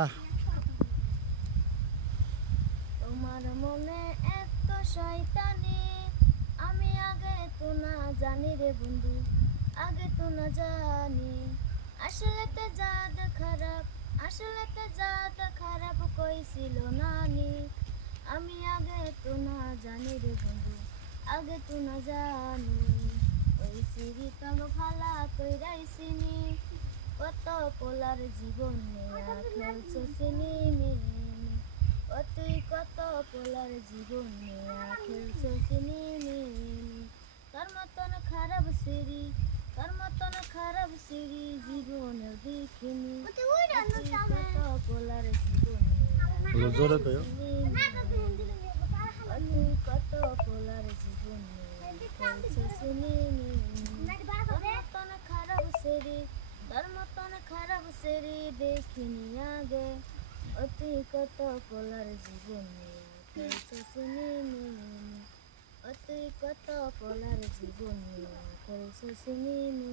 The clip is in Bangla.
আহ তোমার মনে এত শয়তানি আমি আগে তো না জানি রে বন্ধু, আগে তো না জানি। আসলেতে জাত খারাপ, আসলেতে জাত খারাপ কইছিল নানি। আমি আগে তো না জানি রে বন্ধু, আগে তো না জানি। ওই সিঁড়ি তল ফালা কইরাইছিনি, কত পোলার জীবন নেয়া খেলছো সিনেমি। ও তুই কত পোলার জীবন নেয়া খেলছো সিনেমি। তোর মতন খারাপ সিঁড়ি, তোর মতন খারাপ সিঁড়ি জীবনেও দেখিনি। ও তুই কত পোলার জীবন নেয়া জোরে কয়ো। ও তুই কত পোলার জীবন নেয়া খেলছো সিনেমি। তোর মতন খারাপ সিঁড়ি, তোর মতন খারাপ সিঁড়ি দেখিনি আগে। ও তুই কত পোলার জীবন নিয়া খেলছো সিনেমি। ও তুই কত পোলার জীবন নিয়া খেলছো সিনেমি।